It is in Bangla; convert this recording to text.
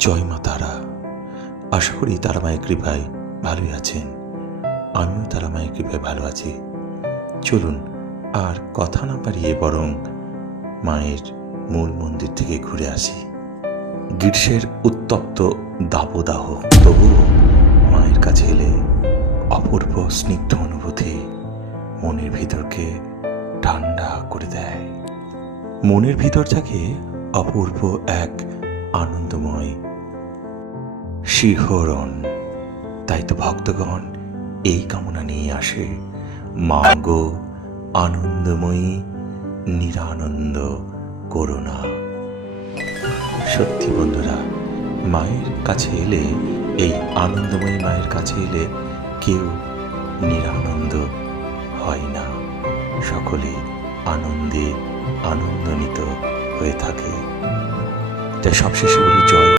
জয় মা তারা। আশা করি তারা মায়ের কৃপায় ভালোই আছেন। আমিও তারা মায়ের কৃপায় ভালো আছি। চলুন আর কথা না বাড়িয়ে বরং মায়ের মূল মন্দির থেকে ঘুরে আসি। গ্রীষ্মের উত্তপ্ত দাবদাহ, তবুও মায়ের কাছে এলে অপূর্ব স্নিগ্ধ অনুভূতি মনের ভিতরকে ঠান্ডা করে দেয়। মনের ভিতর থাকে অপূর্ব এক আনন্দময় শিহরণ। তাই তো ভক্তগণ এই কামনা নিয়ে আসে, মা গো আনন্দময়ী নিরানন্দ করুণা। সত্যি বন্ধুরা, মায়ের কাছে এলে, এই আনন্দময়ী মায়ের কাছে এলে কেউ নিরানন্দ হয় না, সকলে আনন্দে আনন্দিত হয়ে থাকে। তাই সবশেষে বলি জয়।